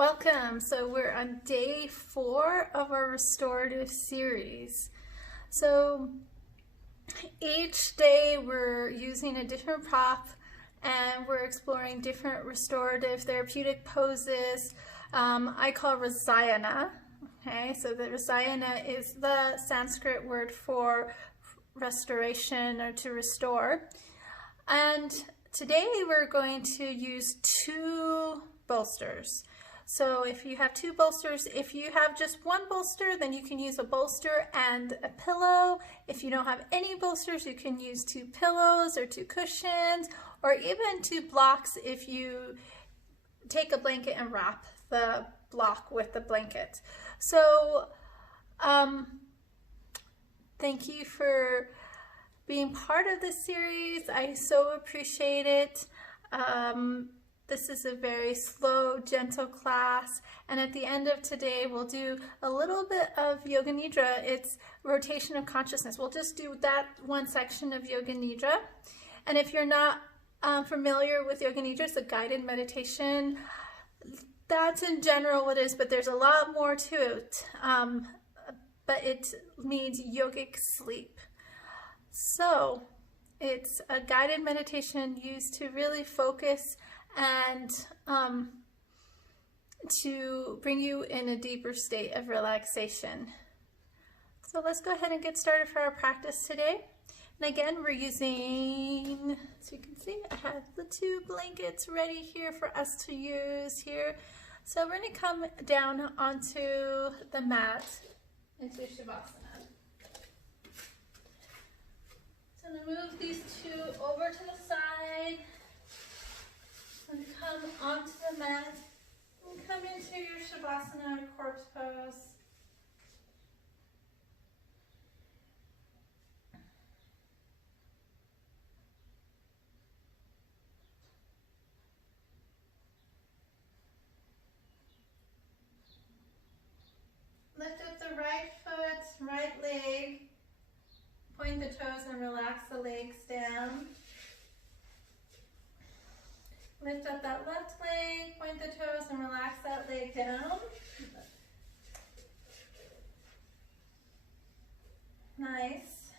Welcome. So we're on day 4 of our restorative series. So each day we're using a different prop and we're exploring different restorative therapeutic poses. I call Rasayana. Okay, so the Rasayana is the Sanskrit word for restoration or to restore. And today we're going to use 2 bolsters. So if you have 2 bolsters, if you have just 1 bolster, then you can use a bolster and a pillow. If you don't have any bolsters, you can use 2 pillows or 2 cushions, or even 2 blocks if you take a blanket and wrap the block with the blanket. So thank you for being part of this series. I so appreciate it. This is a very slow, gentle class, and at the end of today we'll do a little bit of Yoga Nidra. It's rotation of consciousness. We'll just do that one section of Yoga Nidra. And if you're not familiar with Yoga Nidra, it's a guided meditation. That's in general what it is, but there's a lot more to it. But it means yogic sleep. So it's a guided meditation used to really focus and to bring you in a deeper state of relaxation. So let's go ahead and get started for our practice today. And again, we're using, so you can see, I have the 2 blankets ready here for us to use here. So we're going to come down onto the mat into Shavasana. So I'm going to move these 2 over to the side. And come onto the mat and come into your Shavasana or corpse pose. Lift up the right foot, right leg. Point the toes and relax the legs down. Lift up that left leg, point the toes, and relax that leg down. Nice.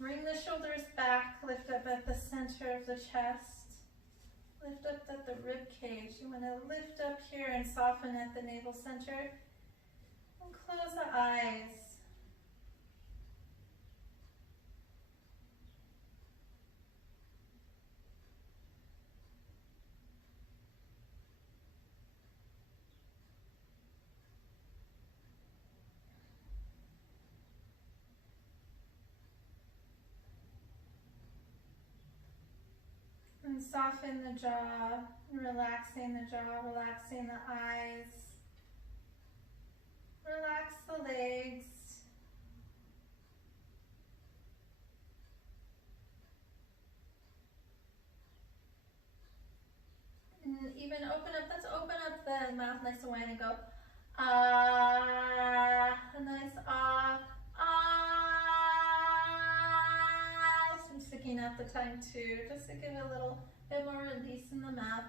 Bring the shoulders back, lift up at the center of the chest. Lift up at the rib cage. You want to lift up here and soften at the navel center. And close the eyes. And soften the jaw, relaxing the jaw, relaxing the eyes. Relax the legs. And even open up, let's open up the mouth nice and wide and go, ah, a nice ah, ah. I'm sticking out the tongue too, just to give it a little bit more release in the mouth.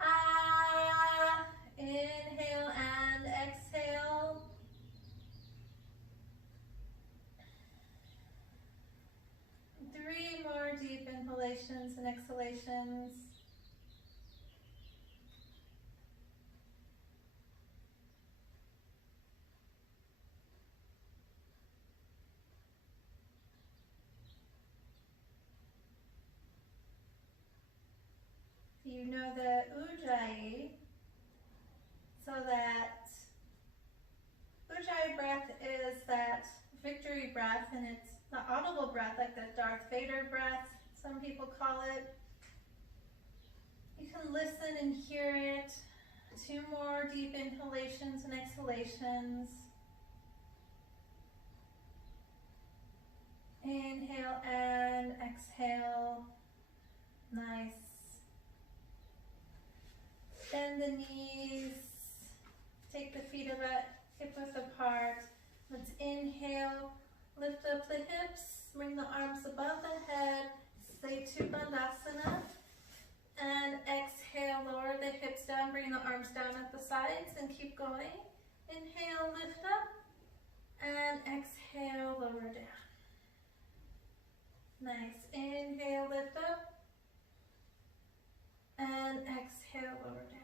Ah, inhale and exhale. Three more deep inhalations and exhalations. You know the Ujjayi, so that Ujjayi breath is that victory breath, and it's the audible breath, like the Darth Vader breath, some people call it. You can listen and hear it. 2 more deep inhalations and exhalations. Inhale and exhale. Nice. Bend the knees, take the feet about hip width apart. Let's inhale, lift up the hips, bring the arms above the head, stay to Bandhasana, and exhale, Inhale, lower the hips down, bring the arms down at the sides and keep going. Inhale, lift up, and exhale, lower down. Nice. Inhale, lift up, and exhale, lower down.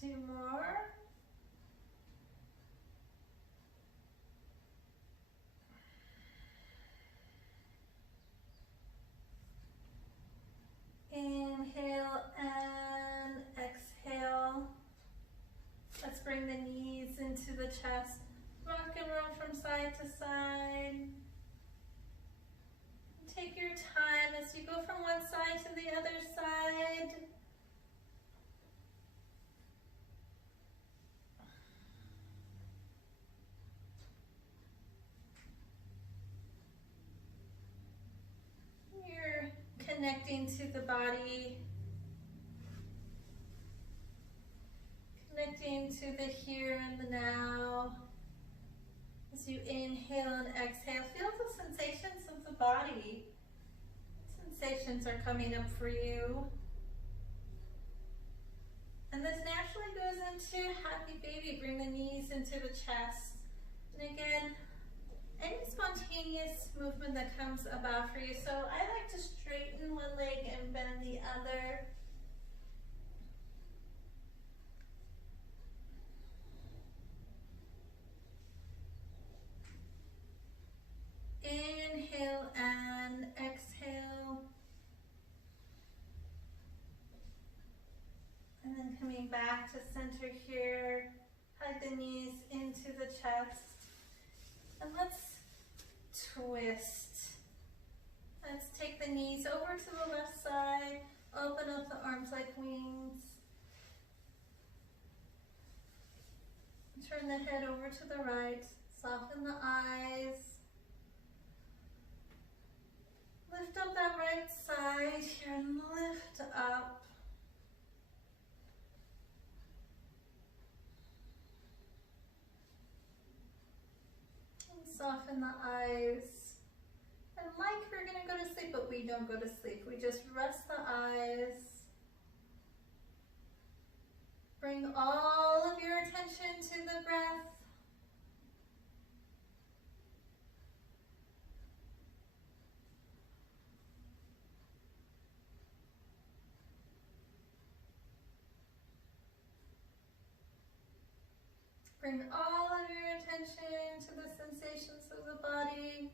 Two more. Inhale and exhale. Let's bring the knees into the chest. Rock and roll from side to side. Take your time as you go from one side to the other side. You're connecting to the body. Connecting to the here and the now. As you inhale and exhale, feel the sensations of the body. Sensations are coming up for you. And this naturally goes into happy baby. Bring the knees into the chest. And again, any spontaneous movement that comes about for you. So I like to straighten one leg and bend the other. Inhale and exhale. And then coming back to center here. Hug the knees into the chest. And let's twist. Let's take the knees over to the left side. Open up the arms like wings. Turn the head over to the right. Soften the eyes. Lift up that right side here and lift up. And soften the eyes. And like we're going to go to sleep, but we don't go to sleep. We just rest the eyes. Bring all of your attention to the breath. Bring all of your attention to the sensations of the body.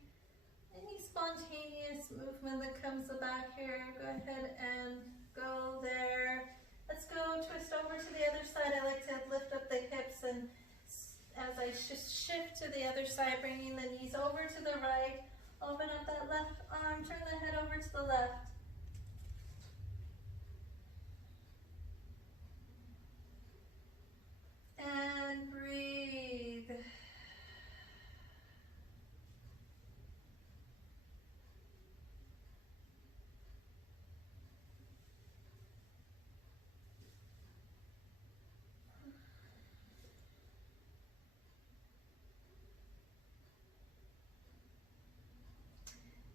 Any spontaneous movement that comes about here, go ahead and go there. Let's go twist over to the other side. I like to lift up the hips, and as I shift to the other side, bringing the knees over to the right, open up that left arm, turn the head over to the left. And breathe.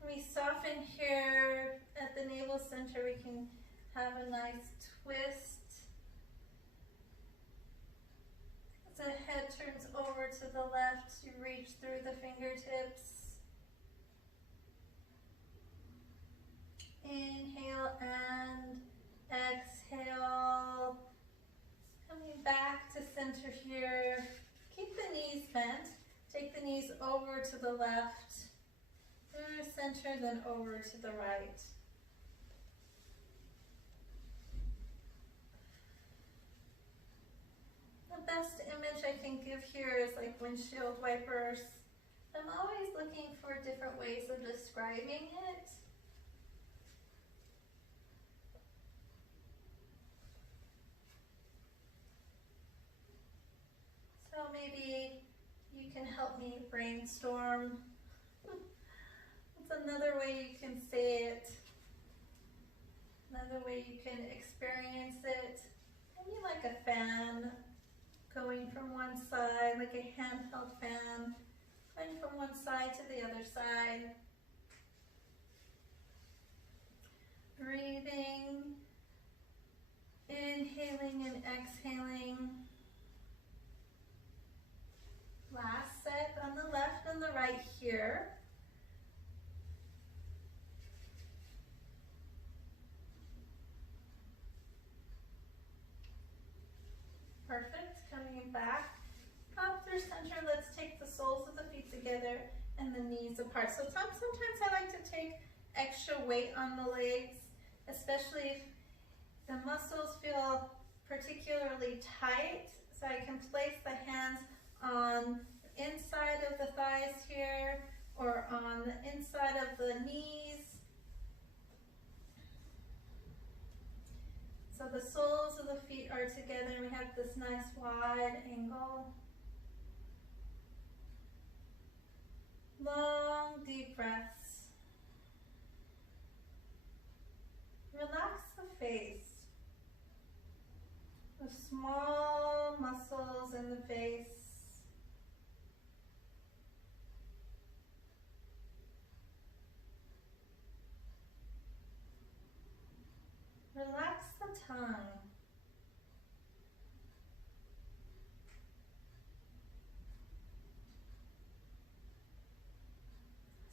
We soften here at the navel center. We can have a nice twist. The head turns over to the left, you reach through the fingertips. Inhale and exhale. Coming back to center here. Keep the knees bent. Take the knees over to the left, through center, then over to the right. The best image I can give here is like windshield wipers. I'm always looking for different ways of describing it. So maybe you can help me brainstorm. What's another way you can say it? Another way you can experience it. Maybe like a fan. Going from one side, like a handheld fan, Going from one side to the other side. Breathing, inhaling and exhaling. Last set on the left and the right here. Perfect, coming back up through center. Let's take the soles of the feet together and the knees apart. So sometimes I like to take extra weight on the legs, especially if the muscles feel particularly tight. So I can place the hands on the inside of the thighs here or on the inside of the knees. So the soles of the feet are together and we have this nice wide angle. Long, deep breaths. Relax the face. The small muscles in the face. Relax the tongue.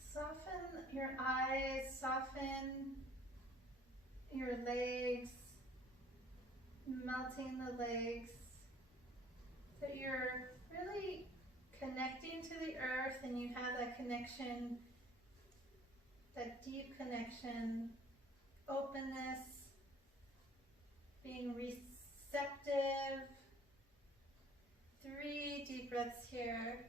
Soften your eyes, soften your legs, melting the legs, so you're really connecting to the earth and you have that connection, that deep connection, openness, being receptive. 3 deep breaths here.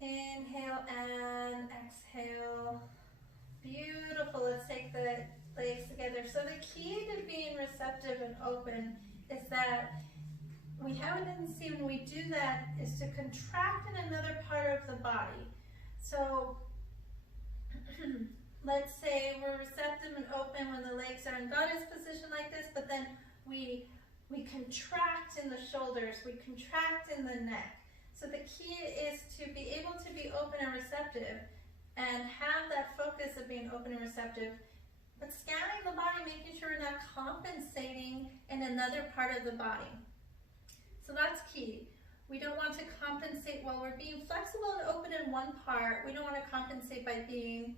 Inhale and exhale. Beautiful. Let's take the legs together. So the key to being receptive and open is that we have a tendency when we do that is to contract in another part of the body. So let's say we're receptive and open when the legs are in goddess position like this, but then we contract in the shoulders, we contract in the neck. So the key is to be able to be open and receptive and have that focus of being open and receptive, but scanning the body, making sure we're not compensating in another part of the body. So that's key. We don't want to compensate while we're being flexible and open in one part. We don't want to compensate by being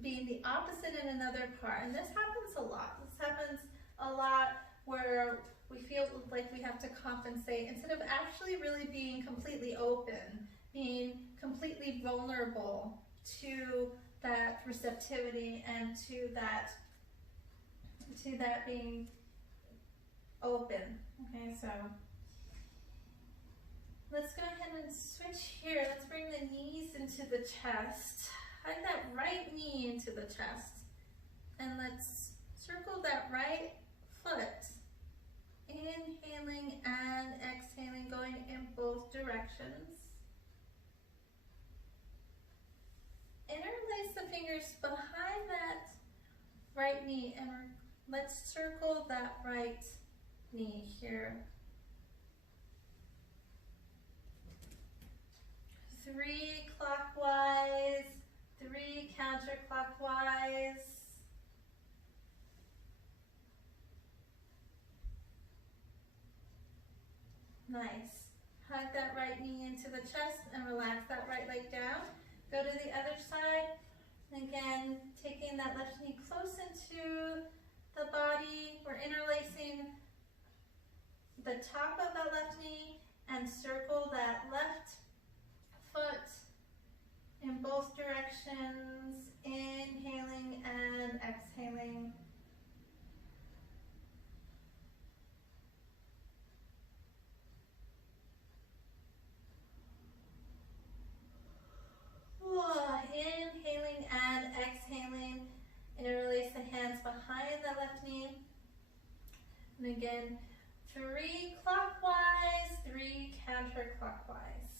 the opposite in another part. And this happens a lot. This happens a lot where we feel like we have to compensate instead of actually really being completely open, being completely vulnerable to that receptivity and to that being open. Okay, so let's go ahead and switch here. Let's bring the knees into the chest. Hug that right knee into the chest. And let's circle that right foot. Inhaling and exhaling, going in both directions. Interlace the fingers behind that right knee and let's circle that right knee here. 3 clockwise, 3 counterclockwise. Nice. Hug that right knee into the chest and relax that right leg down. Go to the other side. Again, taking that left knee close into the body. We're interlacing the top of that left knee and circle that left foot in both directions. Inhaling and exhaling. Inhaling and exhaling. Interlace the hands behind the left knee. And again, 3 clockwise, 3 counterclockwise.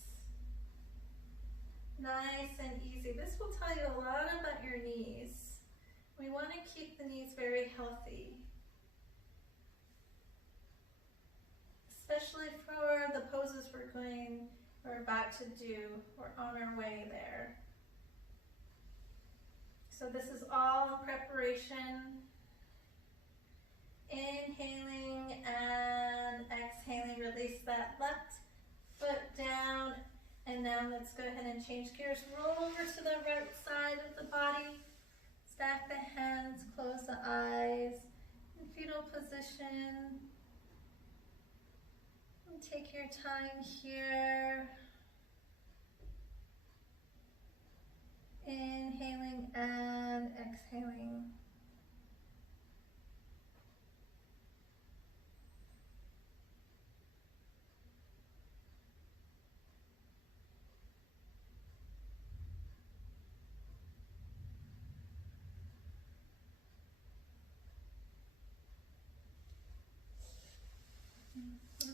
Nice and easy. This will tell you a lot about your knees. We want to keep the knees very healthy, especially for the poses we're about to do. We're on our way there. So this is all in preparation. Inhaling and exhaling, release that left foot down. And now let's go ahead and change gears. Roll over to the right side of the body. Stack the hands, close the eyes. In fetal position. And take your time here. Inhaling and exhaling.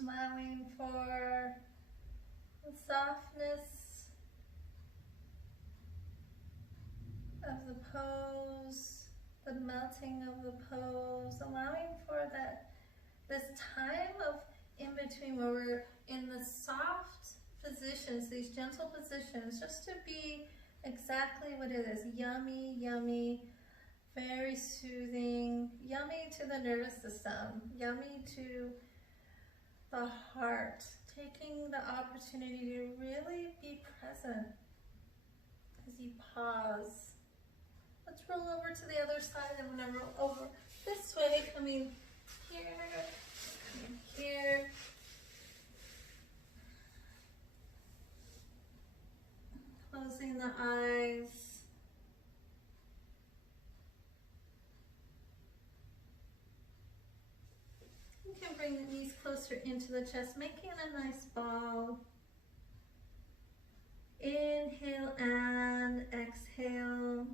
Allowing for the softness of the pose, the melting of the pose, allowing for this time of in between where we're in the soft positions, these gentle positions, just to be exactly what it is. Yummy, yummy, very soothing, yummy to the nervous system, yummy to the heart, taking the opportunity to really be present as you pause. Let's roll over to the other side, and we're gonna roll over this way, coming here, closing the eyes. You can bring the knees closer into the chest, making a nice ball. Inhale and exhale.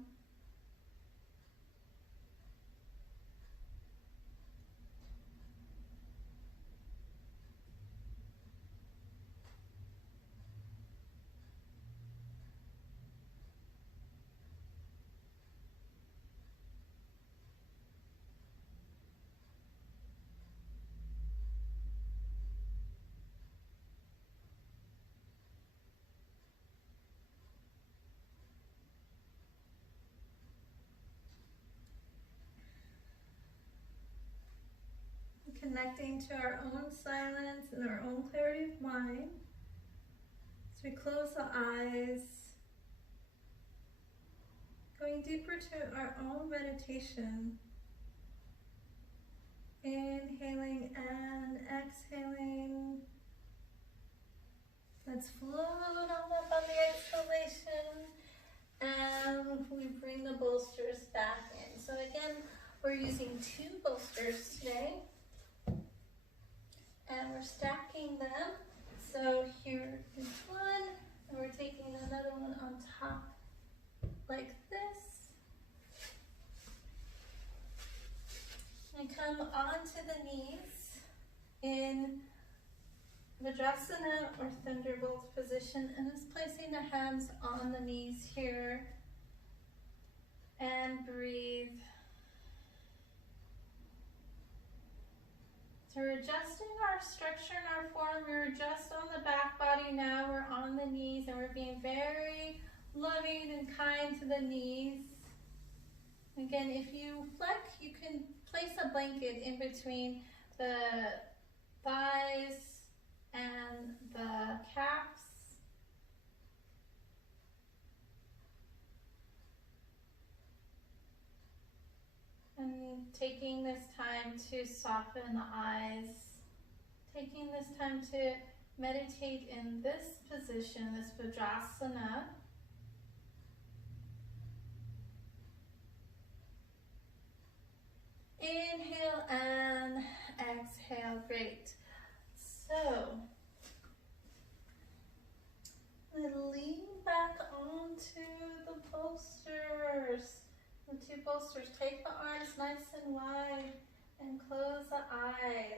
Connecting to our own silence and our own clarity of mind. As we close the eyes, going deeper to our own meditation. Inhaling and exhaling. Let's float on up on the exhalation, and we bring the bolsters back in. So again, we're using 2 bolsters today. And we're stacking them. So here is one, and we're taking another one on top like this. And come onto the knees in Vajrasana or Thunderbolt position, and just placing the hands on the knees here. And breathe. So we're adjusting our structure and our form. We're just on the back body now. We're on the knees, and we're being very loving and kind to the knees. Again, if you flex, you can place a blanket in between the thighs and the calves. And taking this time to soften the eyes, taking this time to meditate in this position, this Vajrasana. Inhale and exhale, great. So, lean back onto the bolsters. The 2 bolsters. Take the arms nice and wide and close the eyes.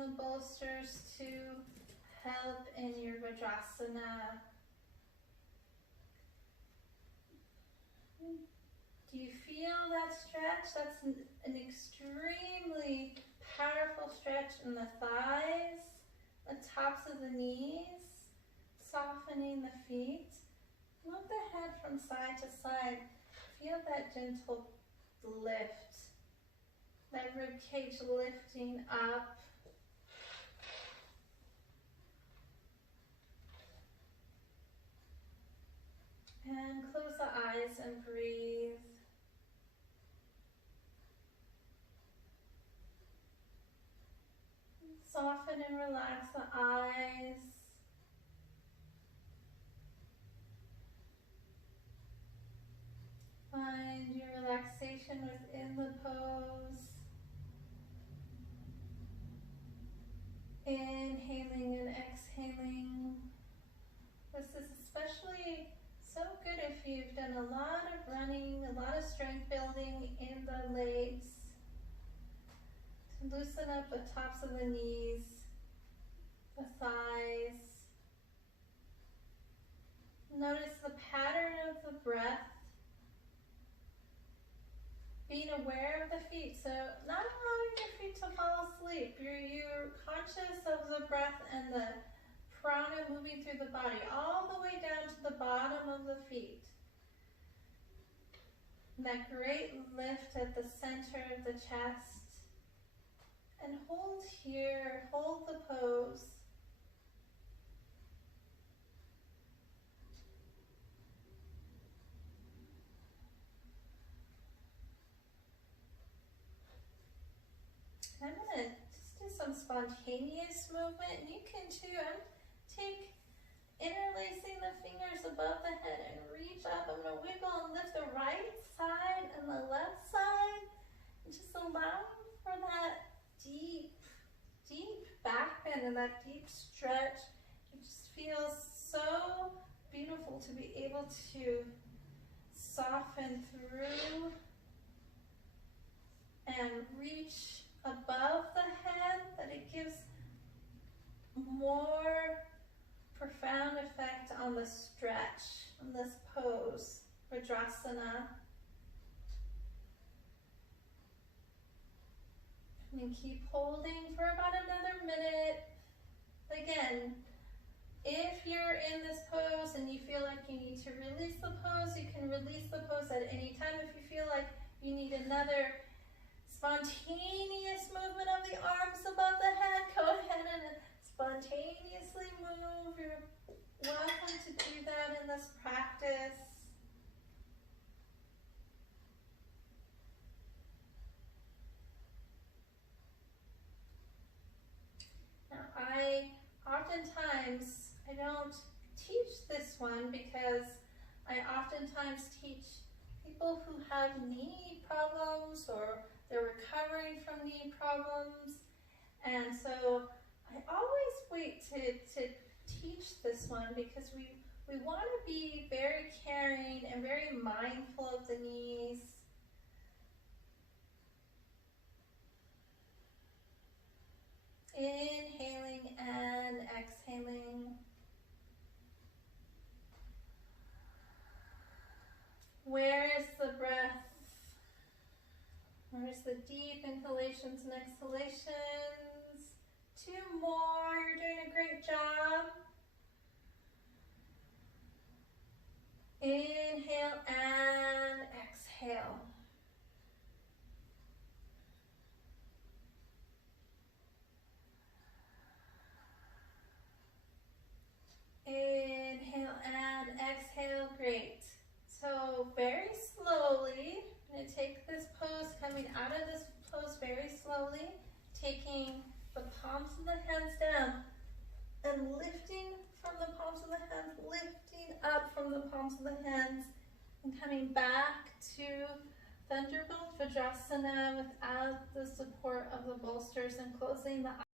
the bolsters to help in your Vajrasana. Do you feel that stretch? That's an extremely powerful stretch in the thighs, the tops of the knees, softening the feet. Move the head from side to side. Feel that gentle lift, that rib cage lifting up. And close the eyes and breathe. Soften and relax the eyes. Find your relaxation within the pose. Inhaling and exhaling. This is especially so good if you've done a lot of running, a lot of strength building in the legs. To loosen up the tops of the knees, the thighs. Notice the pattern of the breath. Being aware of the feet, so not allowing your feet to fall asleep. You're conscious of the breath and the prana moving through the body, all the way down to the bottom of the feet. And that great lift at the center of the chest. And hold here, hold the pose. I'm going to just do some spontaneous movement, and you can too. Take interlacing the fingers above the head and reach up. I'm going to wiggle and lift the right side and the left side, and just allowing for that deep back bend and that deep stretch. It just feels so beautiful to be able to soften through and reach above the head, that it gives more profound effect on the stretch in this pose, Vajrasana. And keep holding for about another minute. Again, if you're in this pose and you feel like you need to release the pose, you can release the pose at any time. If you feel like you need another spontaneous movement of the arms above the head, go ahead and spontaneously move. You're welcome to do that in this practice. Now, I don't teach this one because I oftentimes teach people who have knee problems or they're recovering from knee problems, and so I always wait to teach this one because we want to be very caring and very mindful of the knees. Inhaling and exhaling. Where's the breath? Where's the deep inhalations and exhalations? 2 more, you're doing a great job. Inhale and exhale. Inhale and exhale, great. So very slowly, I'm going to take this pose, coming out of this pose very slowly, taking the palms of the hands down and lifting from the palms of the hands, lifting up from the palms of the hands, and coming back to Thunderbolt Vajrasana without the support of the bolsters, and closing the eyes.